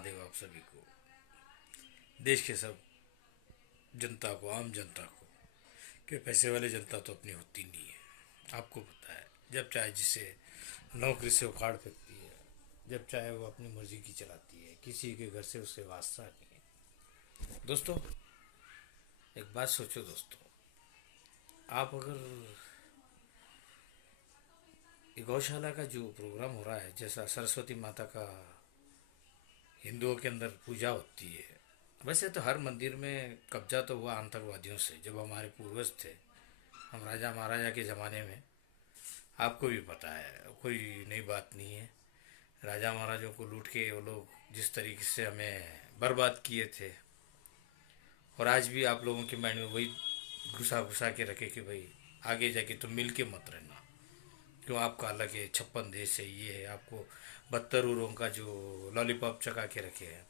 महादेव आप सभी को, देश के सब जनता को, आम जनता को। कि पैसे वाले जनता तो अपनी होती नहीं है, आपको पता है। जब चाहे जिसे नौकरी से उखाड़ फेंकती है, जब चाहे वो अपनी मर्जी की चलाती है, किसी के घर से उससे वास्ता नहीं है। दोस्तों, एक बात सोचो दोस्तों, आप अगर ये गौशाला का जो प्रोग्राम हो रहा है, जैसा सरस्वती माता का हिंदुओं के अंदर पूजा होती है, वैसे तो हर मंदिर में कब्जा तो हुआ आतंकवादियों से जब हमारे पूर्वज थे, हम राजा महाराजा के ज़माने में। आपको भी पता है, कोई नई बात नहीं है। राजा महाराजों को लूट के वो लोग जिस तरीके से हमें बर्बाद किए थे, और आज भी आप लोगों के माइंड में वही घुसा घुसा के रखे कि भाई आगे जाके तुम मिल के मत रहना, क्यों आपका अलग है, 56 देश है, ये है। आपको 72 का जो लॉलीपॉप चका के रखे हैं,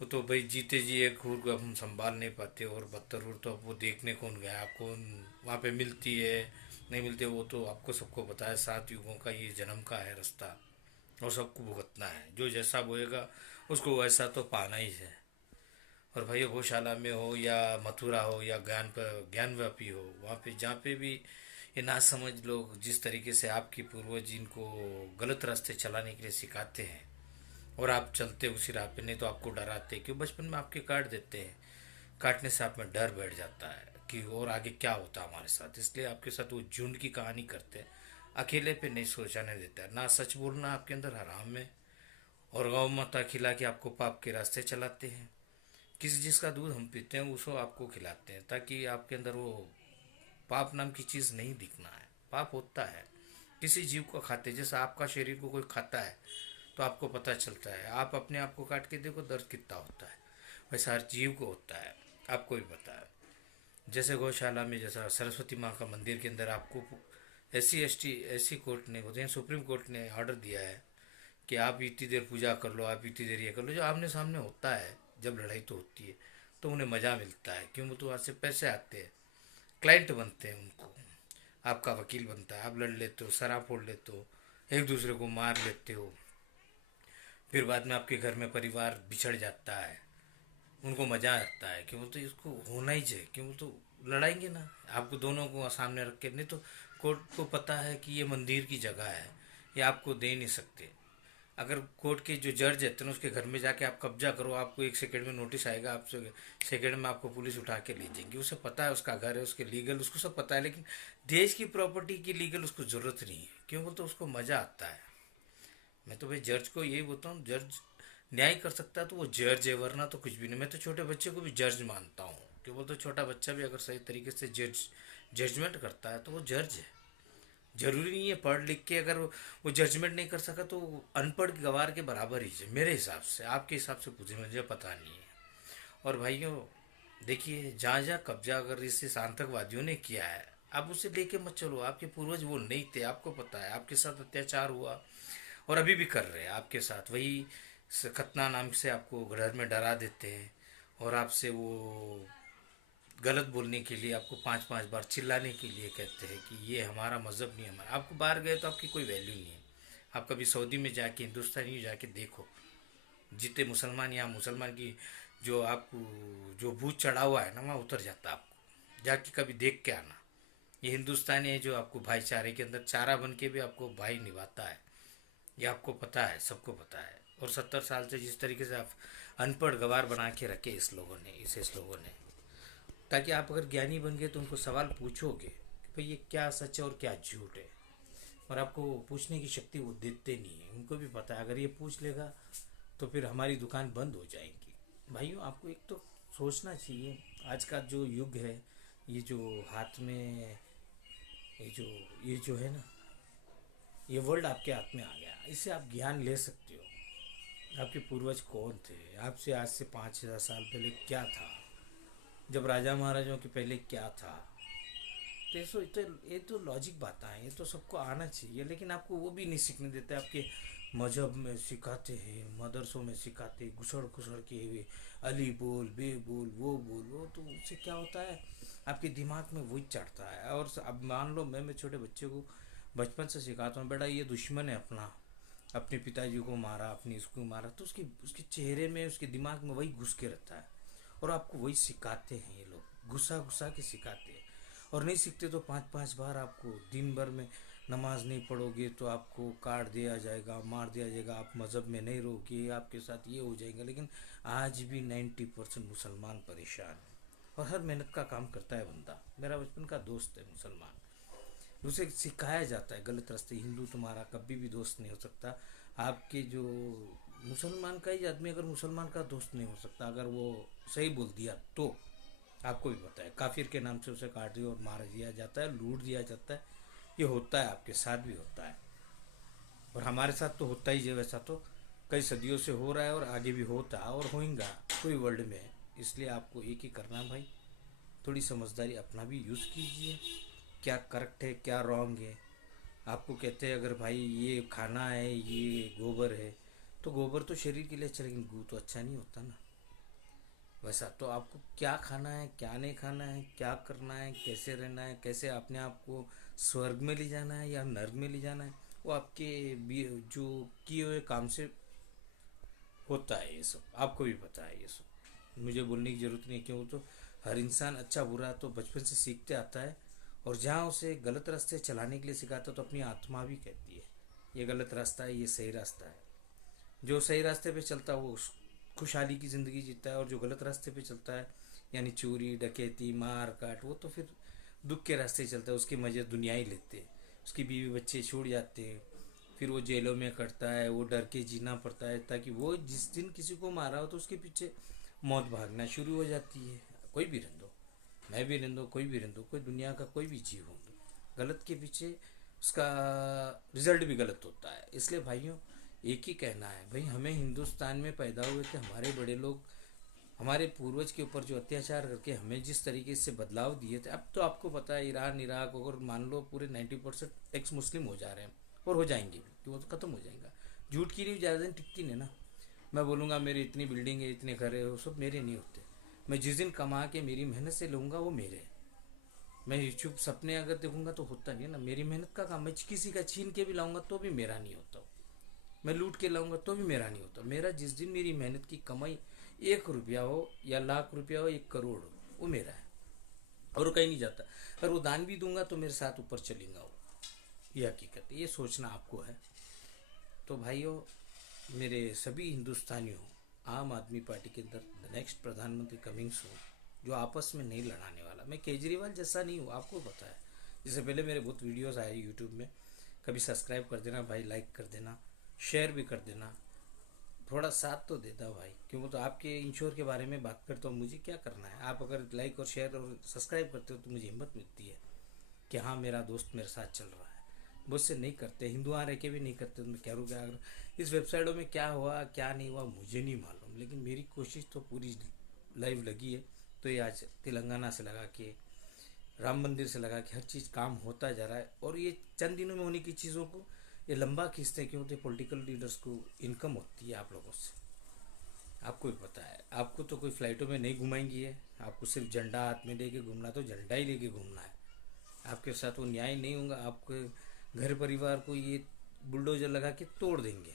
वो तो भाई जीते जी एक खूर को हम संभाल नहीं पाते, और 72 तो अब वो देखने कौन गया, आपको वहाँ पे मिलती है नहीं मिलती, वो तो आपको सबको पता है। 7 युगों का ये जन्म का है रास्ता, और सबको भुगतना है। जो जैसा बोएगा उसको वैसा तो पाना ही है। और भाई गौशाला में हो या मथुरा हो या ज्ञानव्यापी हो, वहाँ पे जहाँ पे भी ये ना समझ लोग जिस तरीके से आपके पूर्वज इनको गलत रास्ते चलाने के लिए सिखाते हैं, और आप चलते उसी राह पे, नहीं तो आपको डराते, क्यों बचपन में आपके काट देते हैं। काटने से आप में डर बैठ जाता है कि और आगे क्या होता है हमारे साथ, इसलिए आपके साथ वो झुंड की कहानी करते हैं। अकेले पे नहीं सोचाने देता है, ना सच बोलना आपके अंदर हराम है, और गौ माता खिला के आपको पाप के रास्ते चलाते हैं। किसी जिसका दूध हम पीते हैं उसको आपको खिलाते हैं, ताकि आपके अंदर वो पाप नाम की चीज़ नहीं दिखना है। पाप होता है, किसी जीव को खाते, जैसे आपका शरीर को कोई खाता है तो आपको पता चलता है। आप अपने आप को काट के देखो दर्द कितना होता है, वैसा हर जीव को होता है, आपको भी पता है। जैसे गौशाला में, जैसा सरस्वती माँ का मंदिर के अंदर आपको SC ST ऐसी कोर्ट ने, बोलते हैं सुप्रीम कोर्ट ने ऑर्डर दिया है कि आप इतनी देर पूजा कर लो, आप इतनी देर ये कर लो। जो आमने सामने होता है, जब लड़ाई तो होती है, तो उन्हें मज़ा मिलता है, क्यों? वो तो वहाँ से पैसे आते हैं, क्लाइंट बनते हैं उनको। आपका वकील बनता है, आप लड़ लेते हो, शराब फोड़ लेते हो, एक दूसरे को मार लेते हो, फिर बाद में आपके घर में परिवार बिछड़ जाता है। उनको मज़ा आता है कि वो तो इसको होना ही चाहिए, कि वो तो लड़ाएंगे ना, आपको दोनों को सामने रख के। नहीं तो कोर्ट को पता है कि ये मंदिर की जगह है, ये आपको दे नहीं सकते। अगर कोर्ट के जो जज है ना, उसके घर में जाके आप कब्जा करो, आपको 1 सेकंड में नोटिस आएगा, आपसे सेकंड में आपको पुलिस उठा के ले जाएंगी। उसे पता है उसका घर है, उसके लीगल उसको सब पता है, लेकिन देश की प्रॉपर्टी की लीगल उसको ज़रूरत नहीं है। क्यों? बोलते उसको मज़ा आता है। मैं तो भाई जज को यही बोलता हूँ, जज न्याय कर सकता है तो वो जज है, वरना तो कुछ भी नहीं। मैं तो छोटे बच्चे को भी जज मानता हूँ, क्यों? बोलते छोटा बच्चा भी अगर सही तरीके से जजमेंट करता है तो वो जज है। जरूरी नहीं है पढ़ लिख के, अगर वो जजमेंट नहीं कर सका तो अनपढ़ गवार के बराबर ही है मेरे हिसाब से। आपके हिसाब से पूछे, मुझे पता नहीं है। और भाइयों, देखिए, जहाँ जहाँ कब्जा अगर इस आतंकवादियों ने किया है, आप उसे लेके मत चलो। आपके पूर्वज वो नहीं थे, आपको पता है, आपके साथ अत्याचार हुआ, और अभी भी कर रहे हैं आपके साथ। वही खतना नाम से आपको घर में डरा देते हैं, और आपसे वो गलत बोलने के लिए आपको 5 5 बार चिल्लाने के लिए कहते हैं कि ये हमारा मज़हब नहीं है, हमारा। आपको बाहर गए तो आपकी कोई वैल्यू नहीं है। आप कभी सऊदी में जाके, हिंदुस्तानी में जाके देखो, जितने मुसलमान, यहाँ मुसलमान की जो आपको जो भूत चढ़ा हुआ है ना, वहाँ उतर जाता है। आपको जाके कभी देख के आना। ये हिंदुस्तानी है जो आपको भाईचारे के अंदर चारा बन के भी आपको भाई निभाता है, ये आपको पता है, सबको पता है। और 70 साल से जिस तरीके से आप अनपढ़ गवार बना के रखे इस लोगों ने, ताकि आप अगर ज्ञानी बन गए तो उनको सवाल पूछोगे कि भाई ये क्या सच है और क्या झूठ है, और आपको पूछने की शक्ति वो देते नहीं है। उनको भी पता है अगर ये पूछ लेगा तो फिर हमारी दुकान बंद हो जाएगी। भाइयों, आपको एक तो सोचना चाहिए, आज का जो युग है, ये जो हाथ में, ये जो है ना, ये वर्ल्ड आपके हाथ में आ गया, इससे आप ज्ञान ले सकते हो। आपके पूर्वज कौन थे, आपसे आज से 5 10 साल पहले क्या था, जब राजा महाराजाओं के पहले क्या था। तो ये तो लॉजिक बात है, ये तो सबको आना चाहिए, लेकिन आपको वो भी नहीं सीखने देते। आपके मजहब में सिखाते हैं, मदरसों में सिखाते हैं, घुसड़ घुसड़ के हुए अली बोल, बे बोल, वो बोल, वो तो उससे क्या होता है, आपके दिमाग में वही चढ़ता है। और अब मान लो मैं छोटे बच्चे को बचपन से सिखाता हूँ, बेटा ये दुश्मन है अपना, अपने पिताजी को मारा, अपनी इसको मारा, तो उसके उसके चेहरे में, उसके दिमाग में वही घुस के रहता है। और आपको वही सिखाते हैं ये लोग, घुसा घुसा के सिखाते हैं। और नहीं सीखते तो 5-5 बार आपको दिन भर में नमाज नहीं पढ़ोगे तो आपको काट दिया जाएगा, मार दिया जाएगा, आप मज़हब में नहीं रहोगे, आपके साथ ये हो जाएगा। लेकिन आज भी 90% मुसलमान परेशान है। और हर मेहनत का काम करता है बंदा। मेरा बचपन का दोस्त है मुसलमान, उसे सिखाया जाता है गलत रास्ते, हिंदू तुम्हारा कभी भी दोस्त नहीं हो सकता। आपके जो मुसलमान का ही आदमी अगर मुसलमान का दोस्त नहीं हो सकता, अगर वो सही बोल दिया तो। आपको भी पता है काफिर के नाम से उसे काट दिया और मार दिया जाता है, लूट दिया जाता है। ये होता है, आपके साथ भी होता है और हमारे साथ तो होता ही है। वैसा तो कई सदियों से हो रहा है और आगे भी होता है और होएगा पूरी वर्ल्ड में। इसलिए आपको एक ही करना है भाई, थोड़ी समझदारी अपना भी यूज़ कीजिए। क्या करेक्ट है क्या रॉन्ग है। आपको कहते हैं अगर भाई ये खाना है, ये गोबर है, तो गोबर तो शरीर के लिए अच्छा, लेकिन गू तो अच्छा नहीं होता ना। वैसा तो आपको क्या खाना है क्या नहीं खाना है, क्या करना है, कैसे रहना है, कैसे अपने आप को स्वर्ग में ले जाना है या नर्क में ले जाना है, वो आपके जो किए हुए काम से होता है। ये सब आपको भी पता है, ये सब मुझे बोलने की ज़रूरत नहीं है, क्यों तो हर इंसान अच्छा बुरा तो बचपन से सीखते आता है। और जहाँ उसे गलत रास्ते चलाने के लिए सिखाता है तो अपनी आत्मा भी कहती है ये गलत रास्ता है, ये सही रास्ता है। जो सही रास्ते पे चलता है वो खुशहाली की ज़िंदगी जीता है, और जो गलत रास्ते पे चलता है यानी चोरी डकैती मार काट, वो तो फिर दुख के रास्ते चलता है, उसके मज़े दुनिया ही लेते हैं, उसकी बीवी बच्चे छोड़ जाते हैं, फिर वो जेलों में कटता है, वो डर के जीना पड़ता है, ताकि वो जिस दिन किसी को मारा हो तो उसके पीछे मौत भागना शुरू हो जाती है। कोई भी रहने दो, मैं भी रहने दो, कोई भी रहने दो, कोई दुनिया का कोई भी जीव हो, गलत के पीछे उसका रिजल्ट भी गलत होता है। इसलिए भाइयों एक ही कहना है भाई, हमें हिंदुस्तान में पैदा हुए थे, हमारे बड़े लोग हमारे पूर्वज के ऊपर जो अत्याचार करके हमें जिस तरीके से बदलाव दिए थे, अब तो आपको पता है ईरान इराक और मान लो पूरे 90% एक्स मुस्लिम हो जा रहे हैं और हो जाएंगे भी, कि वो तो ख़त्म हो जाएगा। झूठ की न्यूज़ ज़्यादा दिन टिकती नहीं ना। मैं बोलूँगा मेरी इतनी बिल्डिंग है, इतने घर है, वो सब मेरे नहीं होते। मैं जिस दिन कमा के मेरी मेहनत से लूँगा वो मेरे है। मैं चुप सपने अगर देखूंगा तो होता नहीं है ना, मेरी मेहनत का काम। मैं किसी का छीन के भी लाऊंगा तो भी मेरा नहीं होता, मैं लूट के लाऊंगा तो भी मेरा नहीं होता। मेरा जिस दिन मेरी मेहनत की कमाई 1 रुपया हो या लाख रुपया हो, 1 करोड़ हो, वो मेरा है और वो कहीं नहीं जाता। अगर वो दान भी दूंगा तो मेरे साथ ऊपर चलेगा वो, ये हकीकत है, ये सोचना आपको है। तो भाइयों मेरे सभी हिंदुस्तानियों, आम आदमी पार्टी के अंदर द नेक्स्ट प्रधानमंत्री कमिंग सून, जो आपस में नहीं लड़ाने वाला। मैं केजरीवाल जैसा नहीं हूँ, आपको पता है। इससे पहले मेरे बहुत वीडियोस आए यूट्यूब में, कभी सब्सक्राइब कर देना भाई, लाइक कर देना, शेयर भी कर देना, थोड़ा साथ तो देता भाई, क्योंकि तो आपके इंश्योर के बारे में बात करता हूँ, मुझे क्या करना है। आप अगर लाइक और शेयर और सब्सक्राइब करते हो तो मुझे हिम्मत मिलती है कि हाँ मेरा दोस्त मेरे साथ चल रहा है। मुझसे नहीं करते, हिंदू रह के भी नहीं करते, तो मैं कह क्या अगर इस वेबसाइटों में क्या हुआ क्या नहीं हुआ मुझे नहीं मालूम, लेकिन मेरी कोशिश तो पूरी लाइव लगी है। तो ये आज तेलंगाना से लगा के राम मंदिर से लगा के हर चीज़ काम होता जा रहा है। और ये चंद दिनों में होने की चीज़ों को ये लंबा खींचते हैं, क्यों होते पॉलिटिकल लीडर्स को इनकम होती है आप लोगों से, आपको भी पता है। आपको तो कोई फ्लाइटों में नहीं घुमाएंगी है, आपको सिर्फ झंडा हाथ में लेके घूमना, तो झंडा ही लेके घूमना है। आपके साथ वो न्याय नहीं होगा, आपके घर परिवार को ये बुलडोजर लगा के तोड़ देंगे,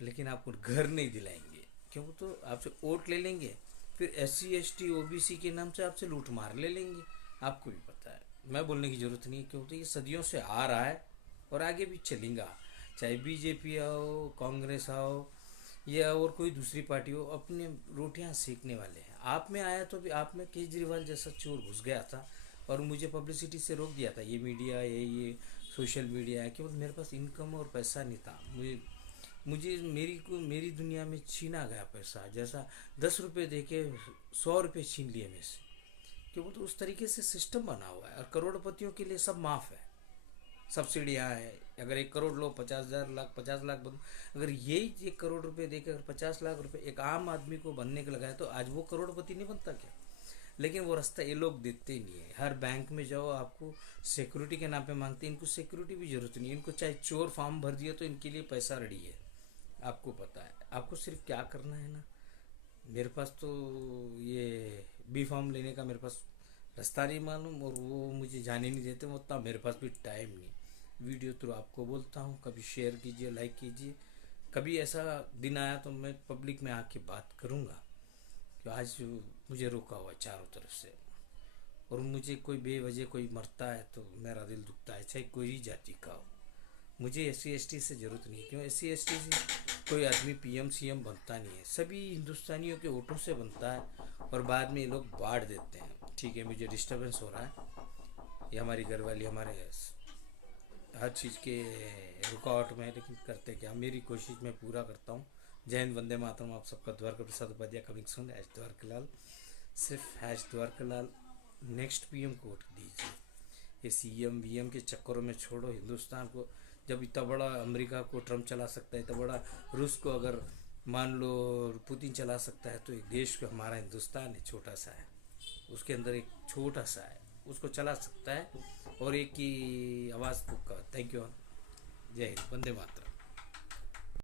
लेकिन आपको घर नहीं दिलाएंगे। क्यों तो आपसे वोट ले लेंगे, फिर SC ST OBC के नाम से आपसे लूट मार ले लेंगे। आपको भी पता है, मैं बोलने की ज़रूरत नहीं है, क्योंकि ये सदियों से आ रहा है और आगे भी चलेगा। चाहे बीजेपी आओ, कांग्रेस आओ या और कोई दूसरी पार्टी हो, अपने रोटियां सेकने वाले हैं। आप में आया तो भी आप में केजरीवाल जैसा चोर घुस गया था और मुझे पब्लिसिटी से रोक दिया था, ये मीडिया ये सोशल मीडिया है, क्योंकि मेरे पास इनकम और पैसा नहीं था। मुझे मुझे मेरी दुनिया में छीना गया पैसा, जैसा 10 रुपये दे के 100 रुपये छीन लिए मेरे से। क्योंकि तो उस तरीके से सिस्टम बना हुआ है और करोड़पतियों के लिए सब माफ़ है, सब्सिडियाँ है। अगर 1 करोड़ लो 50,000 लाख 50 लाख बन, अगर यही 1 करोड़ रुपए देकर अगर 50 लाख रुपए एक आम आदमी को बनने का लगाए तो आज वो करोड़पति नहीं बनता क्या। लेकिन वो रास्ता ये लोग देते ही नहीं है। हर बैंक में जाओ आपको सिक्योरिटी के नाम पे मांगते हैं, इनको सिक्योरिटी भी जरूरत नहीं है, इनको चाहे चोर फॉर्म भर दिया तो इनके लिए पैसा रेडी है। आपको पता है, आपको सिर्फ क्या करना है ना। मेरे पास तो ये बी फॉर्म लेने का मेरे पास रास्ता नहीं मालूम, और वो मुझे जाने नहीं देते, वो उतना मेरे पास भी टाइम नहीं। वीडियो थ्रू आपको बोलता हूँ, कभी शेयर कीजिए लाइक कीजिए, कभी ऐसा दिन आया तो मैं पब्लिक में आके बात करूँगा कि आज मुझे रोका हुआ है चारों तरफ से, और मुझे कोई बेवजह कोई मरता है तो मेरा दिल दुखता है, चाहे कोई ही जाति का हो। मुझे SC ST से ज़रूरत नहीं है, क्यों SC ST से कोई आदमी PM CM बनता नहीं है, सभी हिंदुस्तानियों के वोटों से बनता है, और बाद में ये लोग बांट देते हैं। ठीक है, मुझे डिस्टर्बेंस हो रहा है, ये हमारी घरवाली हमारे हर चीज़ के रुकावट में है, लेकिन करते क्या, मेरी कोशिश मैं पूरा करता हूँ। जय हिंद, वंदे मातरम। आप सबका द्वारका प्रसाद उपाध्याय कमिंग सुन #द्वारकालाल। सिर्फ #द्वारकालाल नेक्स्ट PM को वोट दीजिए। ये CM VM के चक्करों में छोड़ो हिंदुस्तान को। जब इतना बड़ा अमेरिका को ट्रम्प चला सकता है, इतना बड़ा रूस को अगर मान लो पुतिन चला सकता है, तो एक देश को हमारा हिंदुस्तान है, छोटा सा है, उसके अंदर एक छोटा सा है, उसको चला सकता है, और एक की आवाज़ पुकार। Thank you. जय हिंद, वंदे मातरम।